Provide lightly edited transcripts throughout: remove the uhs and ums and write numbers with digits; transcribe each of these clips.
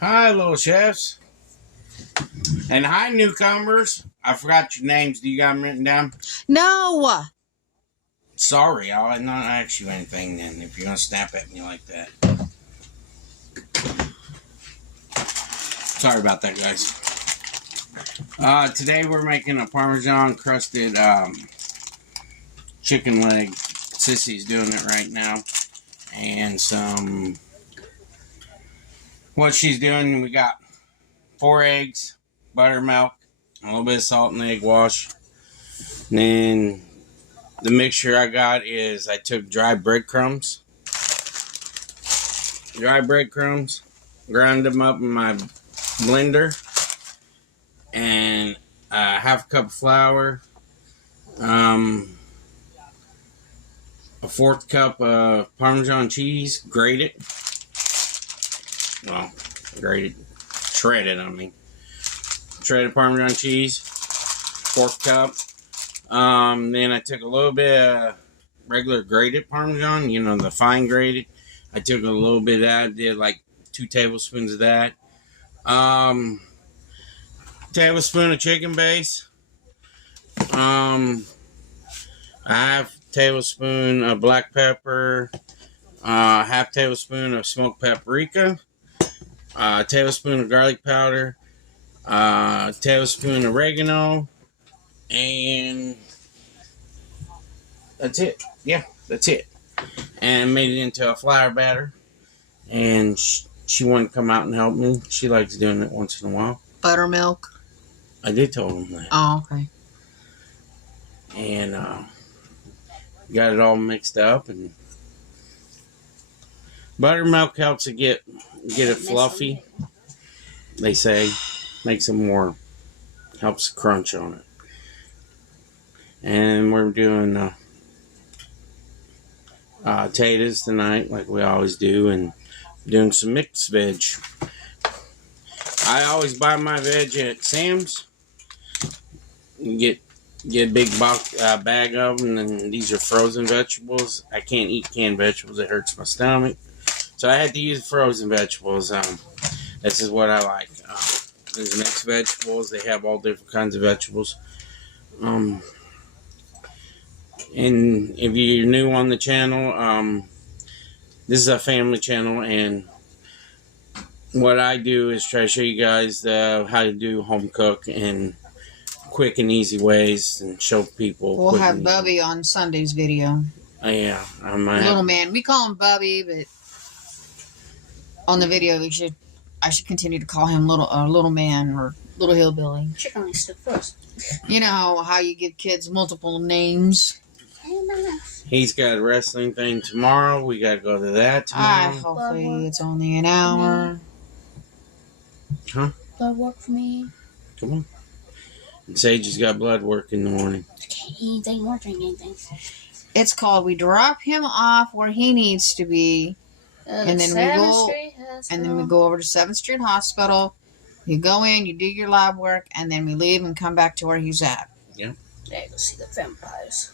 Hi, little chefs. And hi, newcomers. I forgot your names. Do you got them written down? No. Sorry, I'll not ask you anything then if you're going to snap at me like that. Sorry about that, guys. Today we're making a Parmesan crusted chicken leg. Sissy's doing it right now. And what she's doing, we got 4 eggs, buttermilk, a little bit of salt and egg wash. And then the mixture I got is I took dry breadcrumbs, ground them up in my blender, and half a cup of flour, a 1/4 cup of Parmesan cheese, grated, shredded, shredded Parmesan cheese, 1/4 cup. Then I took a little bit of regular grated Parmesan, the fine grated. I took a little bit of that, did like 2 tablespoons of that. Tablespoon of chicken base. A half tablespoon of black pepper. Half tablespoon of smoked paprika. A tablespoon of garlic powder. Tablespoon of oregano. And that's it. Yeah, that's it. And made it into a flour batter. And she wanted to come out and help me. She likes doing it once in a while. Buttermilk. I did tell them that. Oh, okay. And got it all mixed up. And buttermilk helps it get it fluffy. They say makes it more, helps crunch on it. And we're doing potatoes tonight, like we always do, and doing some mixed veg. I always buy my veg at Sam's. You get a big bag of them, and these are frozen vegetables. I can't eat canned vegetables; it hurts my stomach. So I had to use frozen vegetables. This is what I like. There's mixed vegetables. They have all different kinds of vegetables. And if you're new on the channel, this is a family channel, and what I do is try to show you guys how to do home cook in quick and easy ways, and show people. We'll have Bubby on Sunday's video. Yeah, Little man. We call him Bubby, but on the video I should continue to call him little man or little hillbilly. Chicken stick first. You know how you give kids multiple names. He's got a wrestling thing tomorrow. We got to go to that tomorrow. Hopefully it's only an hour. Huh? Blood work for me. Come on. And Sage has got blood work in the morning. I can't eat anything or drink anything. It's called we drop him off where he needs to be, and then we go over to 7th Street Hospital. You go in, you do your lab work, and then we leave and come back to where he's at. Yeah. There, go see the vampires.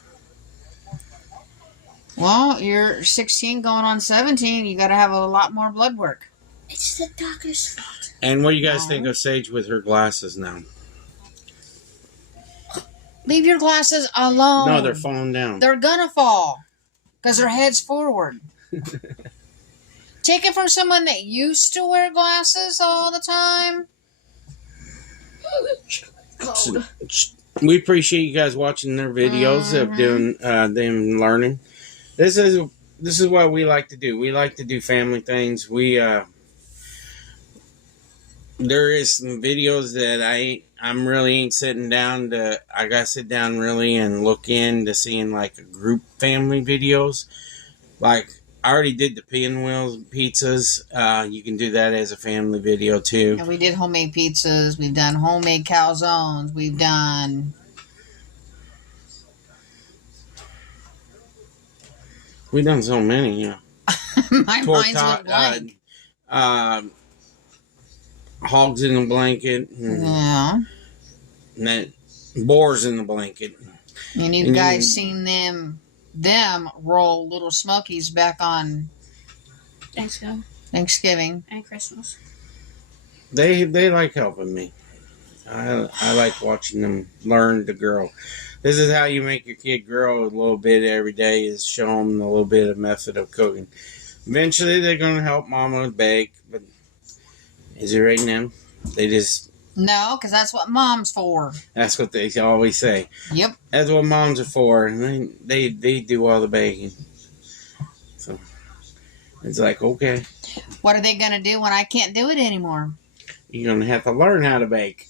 Well, you're 16 going on 17. You got to have a lot more blood work. It's the doctor's fault. And what do you guys think of Sage with her glasses now? Leave your glasses alone. No, they're falling down. They're going to fall because her head's forward. Take it from someone that used to wear glasses all the time. Cold. We appreciate you guys watching their videos of doing them learning. This is what we like to do. We like to do family things. There is some videos that I'm really ain't sitting down to. I gotta sit down really and look into seeing like a group family videos. Like I already did the pinwheel pizzas. You can do that as a family video too. And we did homemade pizzas. We've done homemade calzones. We've done. We've done so many, yeah. My mind's went blank. Hogs in the blanket. Yeah. And that boars in the blanket. And you guys seen them roll Little Smokies back on Thanksgiving and Christmas. They like helping me. I like watching them learn to grow. This is how you make your kid grow a little bit every day, is show them a little bit of method of cooking. Eventually, they're going to help Mama bake, but is it right now? They just... No, because that's what mom's for. That's what they always say. Yep. That's what moms are for. And they do all the baking. So it's like, okay. What are they going to do when I can't do it anymore? You're going to have to learn how to bake.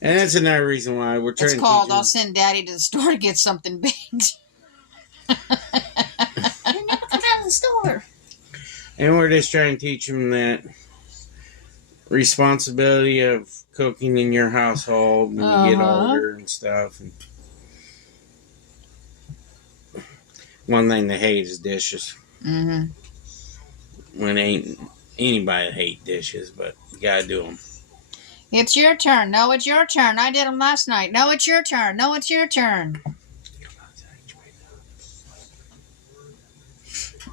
And that's another reason why we're trying to... It's called, I'll send Daddy to the store to get something baked. They never come out of the store. And we're just trying to teach them that responsibility of cooking in your household when you get older and stuff. And one thing they hate is dishes. Mm-hmm. When ain't anybody hate dishes, but you gotta do them. It's your turn. No, it's your turn. I did them last night. No, it's your turn. No, it's your turn.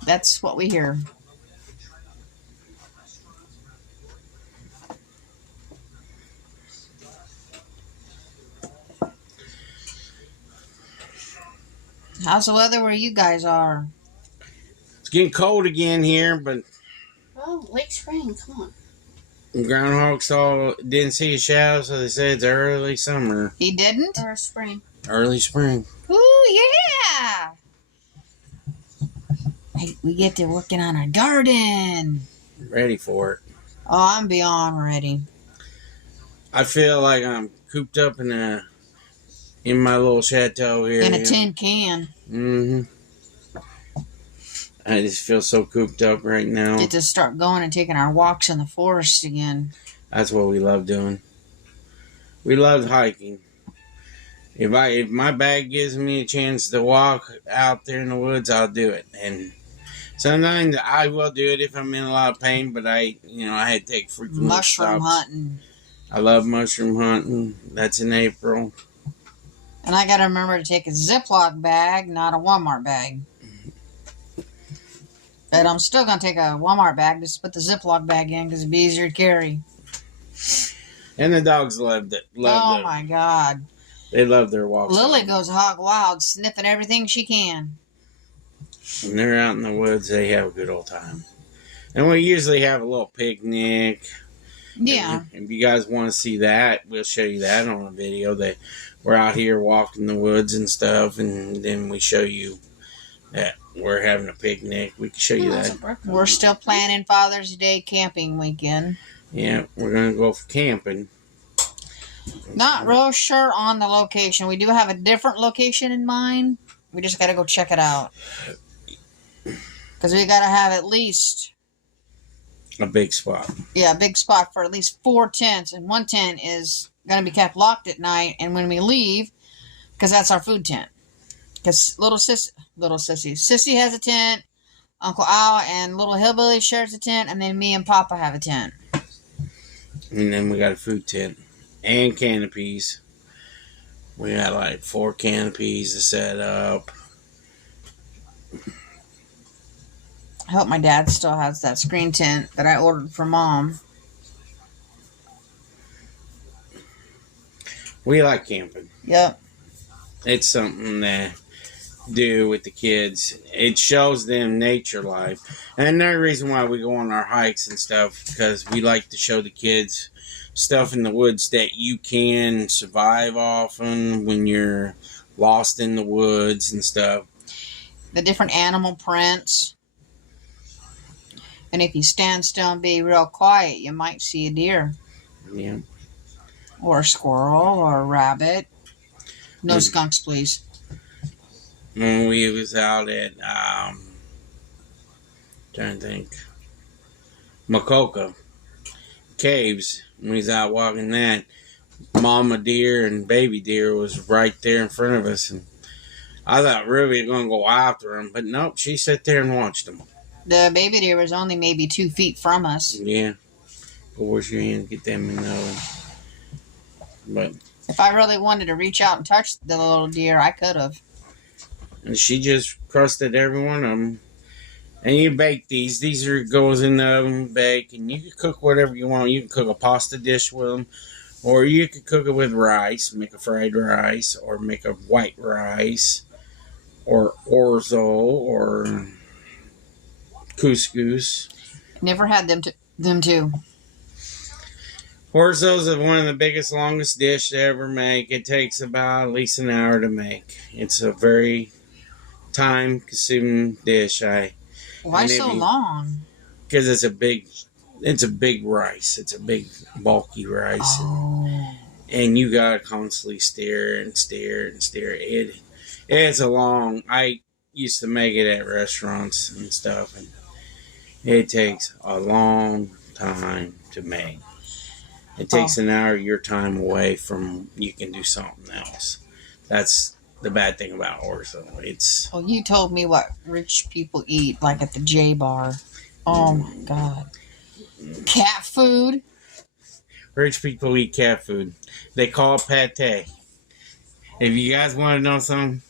That's what we hear. How's the weather where you guys are? It's getting cold again here, but... Oh, late spring. Come on. Groundhog didn't see a shadow, so they said it's early summer. He didn't? Or spring. Early spring. Ooh, yeah! Hey, we get to working on our garden. Ready for it. Oh, I'm beyond ready. I feel like I'm cooped up in my little chateau here. In a tin can. Mm-hmm. I just feel so cooped up right now. Get to start going and taking our walks in the forest again. That's what we love doing. We love hiking. If my bag gives me a chance to walk out there in the woods, I'll do it. And sometimes I will do it if I'm in a lot of pain, but I had to take freaking mushroom stops. hunting. I love mushroom hunting. That's in April. And I got to remember to take a Ziploc bag, not a Walmart bag. But I'm still going to take a Walmart bag, just put the Ziploc bag in because it'd be easier to carry. And the dogs loved it. My God. They love their walks. Lily goes hog wild, sniffing everything she can. When they're out in the woods, they have a good old time. And we usually have a little picnic. Yeah. If you guys want to see that, we'll show you that on a video. That we're out here walking the woods and stuff, and then we show you that we're having a picnic. We can show you that. We're still planning Father's Day camping weekend. Yeah, we're going to go for camping. Not real sure on the location. We do have a different location in mind. We just got to go check it out. Because we got to have at least... a big spot. Yeah, a big spot for at least 4 tents. And 1 tent is going to be kept locked at night. And when we leave, because that's our food tent. Because Sissy has a tent. Uncle Al and little Hillbilly shares a tent. And then me and Papa have a tent. And then we got a food tent. And canopies. We got like 4 canopies to set up. I hope my dad still has that screen tent that I ordered for Mom. We like camping. Yep. It's something to do with the kids. It shows them nature life. And another reason why we go on our hikes and stuff, because we like to show the kids stuff in the woods that you can survive often when you're lost in the woods and stuff. The different animal prints. And if you stand still and be real quiet, you might see a deer. Yeah. Or a squirrel or a rabbit. No skunks, please. When we was out at, trying to think, Macoca Caves, when we was out walking that, mama deer and baby deer was right there in front of us. And I thought Ruby was going to go after them, but nope, she sat there and watched them. The baby deer was only maybe 2 feet from us. Yeah. Go wash your hands, get them in the oven. But if I really wanted to reach out and touch the little deer, I could have. And she just crusted every one of them. And you bake these. These are goes in the oven, bake, and you can cook whatever you want. You can cook a pasta dish with them, or you could cook it with rice, make a fried rice, or make a white rice, or orzo, or couscous. Never had them too. Orzos are one of the biggest, longest dish to ever make. It takes about at least an hour to make. It's a very time-consuming dish. Why so long? Because it's a big rice. It's a big, bulky rice. Oh. And you gotta constantly stir and stir and stir. It's a long. I used to make it at restaurants and stuff, and it takes a long time to make. It takes an hour of your time away from you can do something else. That's the bad thing about orzo. It's. Well, you told me what rich people eat, like at the J Bar. Oh my God. Cat food. Rich people eat cat food. They call it pate. If you guys want to know something,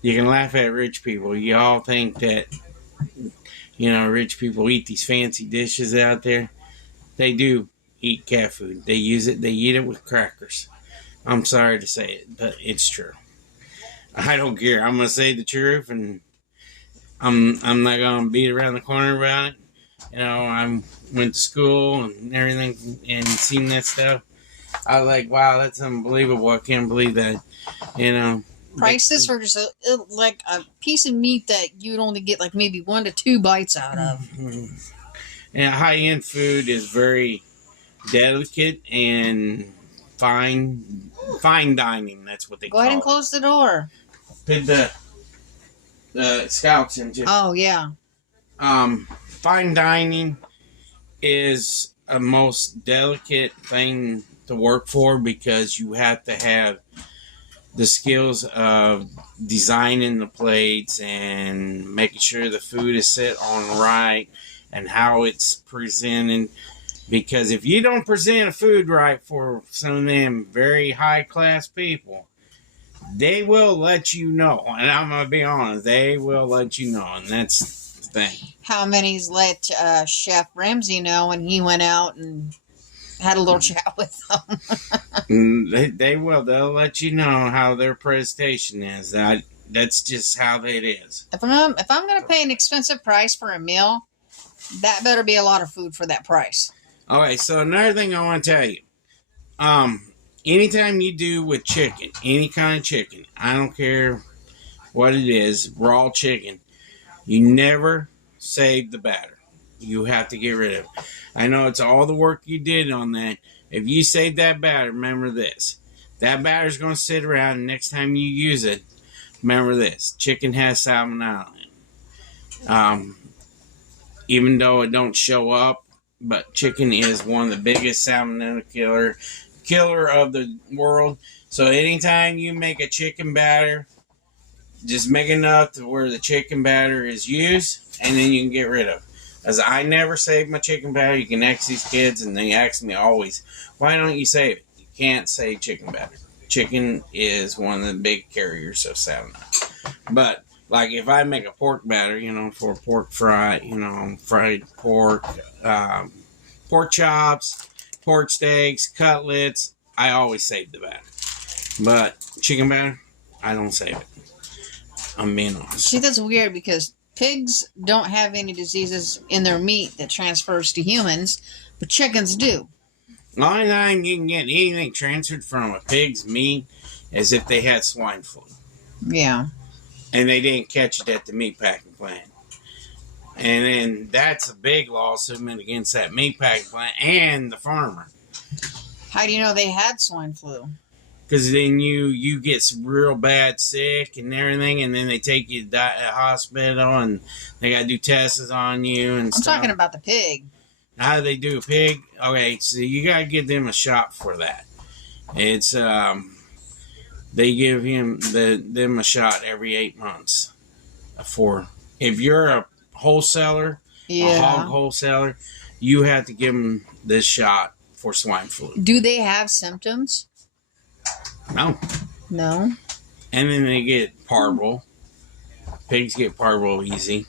you can laugh at rich people. You all think that, rich people eat these fancy dishes out there. They do eat cat food. They use it. They eat it with crackers. I'm sorry to say it, but it's true. I don't care. I'm gonna say the truth, and I'm not gonna beat around the corner about it. I went to school and everything and seen that stuff. I was like, wow, that's unbelievable. I can't believe that. Prices for just like a piece of meat that you'd only get like maybe 1 to 2 bites out of. Mm-hmm. And high-end food is very delicate and fine dining. That's what they call it. Go ahead and close the door. Put the scouts into. Oh yeah. Fine dining is a most delicate thing to work for because you have to have the skills of designing the plates and making sure the food is set on right and how it's presented. Because if you don't present a food right for some of them very high class people, they will let you know. And I'm going to be honest, they will let you know. And that's the thing. How many's let Chef Ramsay know when he went out and had a little chat with them? They will. They'll let you know how their presentation is. That's just how it is. If I'm going to pay an expensive price for a meal, that better be a lot of food for that price. Okay, so another thing I want to tell you. Anytime you do with chicken, any kind of chicken, I don't care what it is, raw chicken, you never save the batter. You have to get rid of it. I know it's all the work you did on that. If you save that batter, remember this. That batter's going to sit around, and next time you use it, remember this. Chicken has salmonella in it. Even though it don't show up, but chicken is one of the biggest salmonella killer of the world. So anytime you make a chicken batter, just make enough to where the chicken batter is used, and then you can get rid of it. As I never save my chicken batter. You can ask these kids, and they ask me always, why don't you save it? You can't save chicken batter. Chicken is one of the big carriers of salmonella. But like if I make a pork batter, for pork fry, fried pork, pork chops, pork steaks, cutlets, I always save the batter. But chicken batter, I don't save it. I'm being honest. See, that's weird because pigs don't have any diseases in their meat that transfers to humans, but chickens do. The only time you can get anything transferred from a pig's meat is if they had swine flu. Yeah. And they didn't catch it at the meat packing plant. And then that's a big lawsuit against that meat packing plant and the farmer. How do you know they had swine flu? Because then you get real bad sick and everything, and then they take you to the hospital, and they got to do tests on you and stuff. I'm talking about the pig. How do they do a pig? Okay, so you got to give them a shot for that. It's they give them a shot every 8 months. If you're a wholesaler, a hog wholesaler, you have to give them this shot for swine flu. Do they have symptoms? No. No. And then they get parvo. Pigs get parvo easy.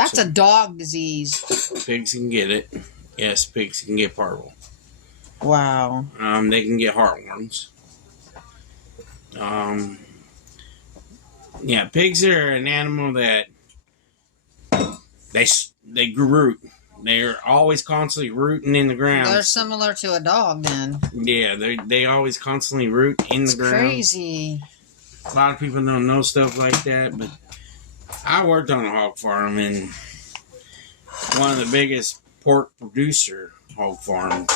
That's a dog disease. Pigs can get it. Yes, pigs can get parvo. Wow. They can get heartworms. Yeah, pigs are an animal that they root. They're always constantly rooting in the ground. They're similar to a dog, then. Yeah, they always constantly root in the ground. Crazy. A lot of people don't know stuff like that, but I worked on a hog farm, and one of the biggest pork producer hog farms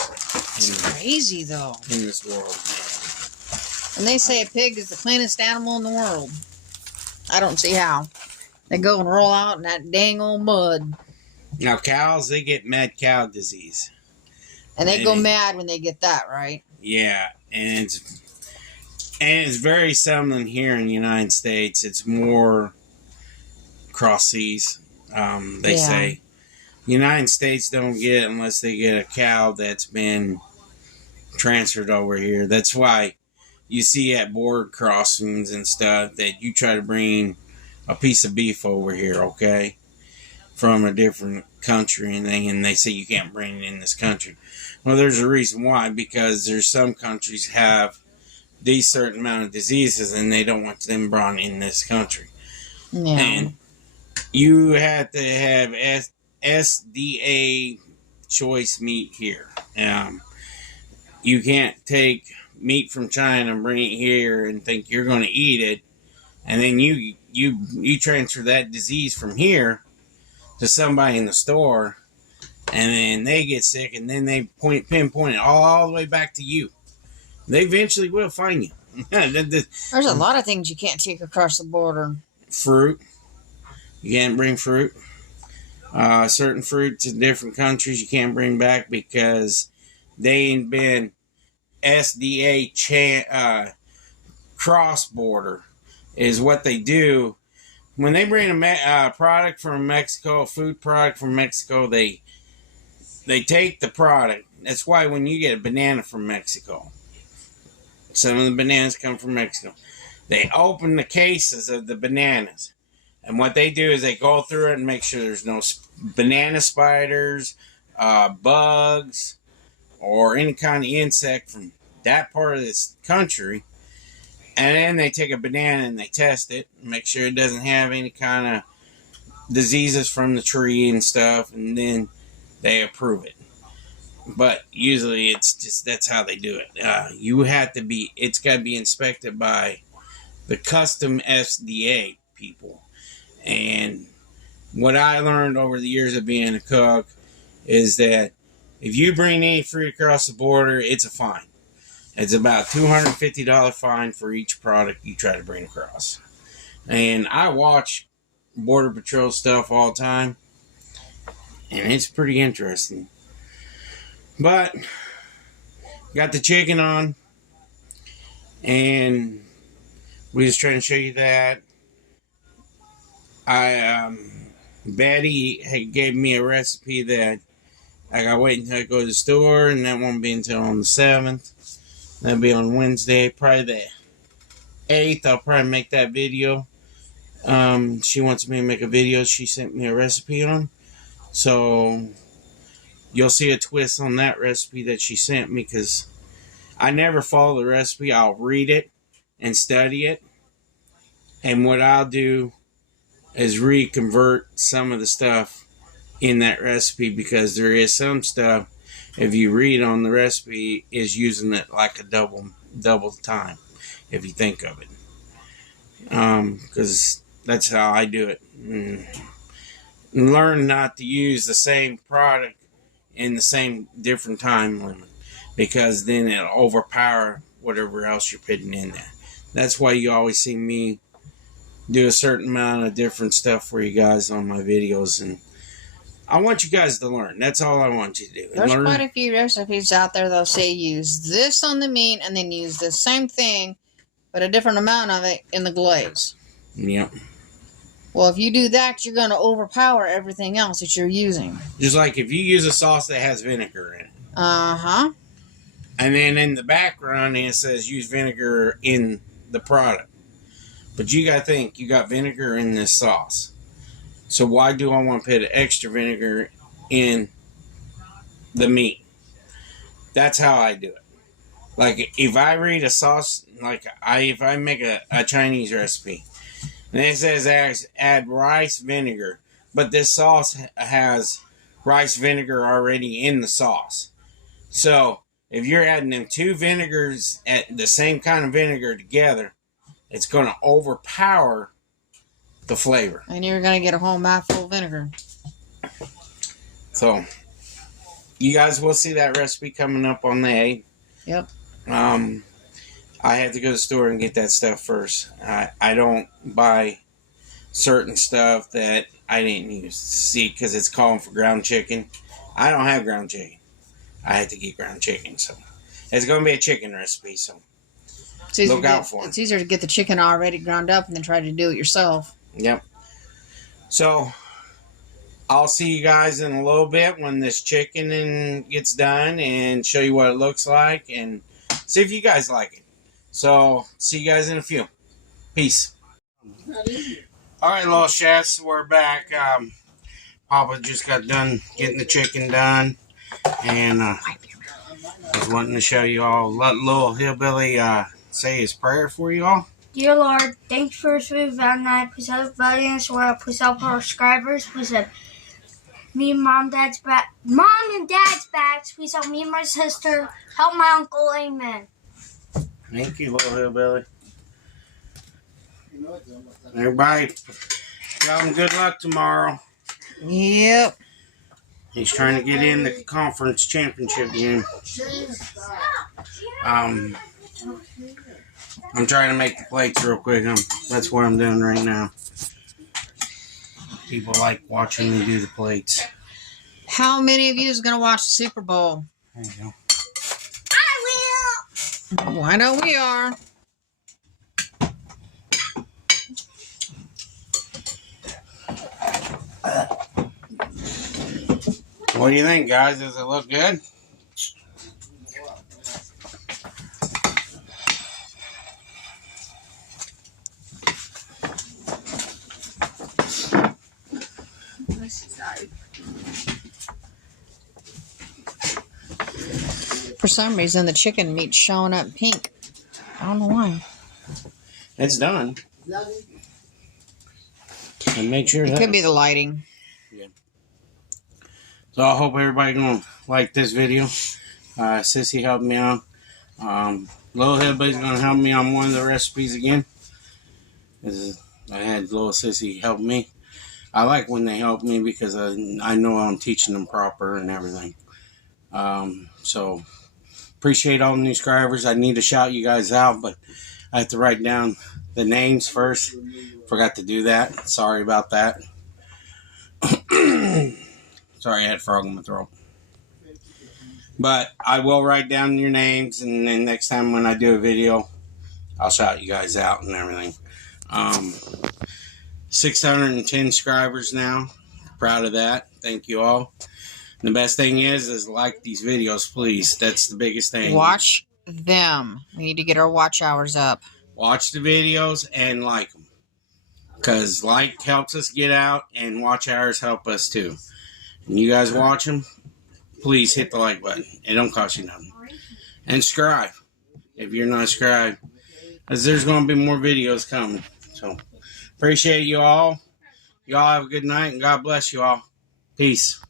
Crazy, though. in this world. And they say a pig is the cleanest animal in the world. I don't see how. They go and roll out in that dang old mud. Now, cows, they get mad cow disease. And they go mad when they get that, right? Yeah, and it's very seldom here in the United States. It's more cross seas. They say United States don't get it unless they get a cow that's been transferred over here. That's why you see at border crossings and stuff that you try to bring a piece of beef over here, okay, from a different country, and they say you can't bring it in this country. Well, there's a reason why, because there's some countries have these certain amount of diseases and they don't want them brought in this country. Yeah. And you have to have SDA choice meat here. You can't take meat from China and bring it here and think you're going to eat it, and then you transfer that disease from here to somebody in the store, and then they get sick, and then they pinpoint it all the way back to you. They eventually will find you. There's a lot of things you can't take across the border. Fruit. You can't bring fruit. Certain fruits in different countries you can't bring back because they ain't been SDA cross-border is what they do. When they bring a product from Mexico, a food product from Mexico, they take the product. That's why when you get a banana from Mexico, some of the bananas come from Mexico, they open the cases of the bananas. And what they do is they go through it and make sure there's no banana spiders, bugs, or any kind of insect from that part of this country. And then they take a banana and they test it and make sure it doesn't have any kind of diseases from the tree and stuff. And then they approve it. But usually it's just, that's how they do it. It's got to be inspected by the custom SDA people. And what I learned over the years of being a cook is that if you bring any fruit across the border, it's a fine. It's about $250 fine for each product you try to bring across. And I watch Border Patrol stuff all the time, and it's pretty interesting. But got the chicken on, and we're just trying to show you that. Betty gave me a recipe that I got to wait until I go to the store, and that won't be until on the 7th. That'll be on Wednesday, probably the 8th. I'll probably make that video. She wants me to make a video she sent me a recipe on. So you'll see a twist on that recipe that she sent me, because I never follow the recipe. I'll read it and study it. And what I'll do is reconvert some of the stuff in that recipe, because there is some stuff, if you read on the recipe, is using it like a double time, if you think of it. Because that's how I do it. And learn not to use the same product in the same different time limit, because then it'll overpower whatever else you're putting in there. That's why you always see me do a certain amount of different stuff for you guys on my videos, and I want you guys to learn. That's all I want you to do. There's quite a few recipes out there that'll say use this on the meat and then use the same thing, but a different amount of it in the glaze. Yep. Well, if you do that, you're going to overpower everything else that you're using. Just like if you use a sauce that has vinegar in it. Uh-huh. And then in the background, it says use vinegar in the product. But you got to think, you got vinegar in this sauce. So why do I want to put extra vinegar in the meat? That's how I do it. Like, if I read a sauce, like if I make a Chinese recipe, and it says add rice vinegar, but this sauce has rice vinegar already in the sauce. So if you're adding them two vinegars at the same kind of vinegar together, it's going to overpower the flavor. And you're going to get a whole mouthful of vinegar. So you guys will see that recipe coming up on the 8th. Yep. I had to go to the store and get that stuff first. I don't buy certain stuff that I didn't use. See, because it's calling for ground chicken. I don't have ground chicken. I had to get ground chicken, so it's going to be a chicken recipe. So look out for it. It's easier to get the chicken already ground up and then try to do it yourself. Yep. So I'll see you guys in a little bit when this chicken gets done and show you what it looks like and see if you guys like it. So see you guys in a few. Peace. All right, little chefs, we're back. Papa just got done getting the chicken done, and I was wanting to show you all. Let little hillbilly say his prayer for you all. Dear Lord, thank you for this food night. Please help the audience, please help our subscribers. Please help me and mom and dad's backs. Please help me and my sister. Help my uncle. Amen. Thank you, little hillbilly. Everybody, tell him good luck tomorrow. Yep. He's trying to get in the conference championship game. I'm trying to make the plates real quick. That's what I'm doing right now. People like watching me do the plates. How many of you is going to watch the Super Bowl? There you go. I will. Oh, I know we are. What do you think, guys? Does it look good? For some reason, the chicken meat's showing up pink. I don't know why. It's done. And make sure It could be the lighting. Yeah. So I hope everybody gonna like this video. Sissy helped me out. Little Hillbilly's gonna help me on one of the recipes again. I had little Sissy help me. I like when they help me because I know I'm teaching them proper and everything. So appreciate all the new subscribers. I need to shout you guys out, but I have to write down the names first. Forgot to do that. Sorry about that. Sorry, I had a frog in my throat. But I will write down your names, and then next time when I do a video, I'll shout you guys out and everything. 610 subscribers now. Proud of that. Thank you all. And the best thing is like these videos, please. That's the biggest thing. Watch them. We need to get our watch hours up. Watch the videos and like them. Because like helps us get out, and watch hours help us too. And you guys watch them, please hit the like button. It don't cost you nothing. And subscribe if you're not subscribed, because there's going to be more videos coming. So appreciate you all. You all have a good night, and God bless you all. Peace.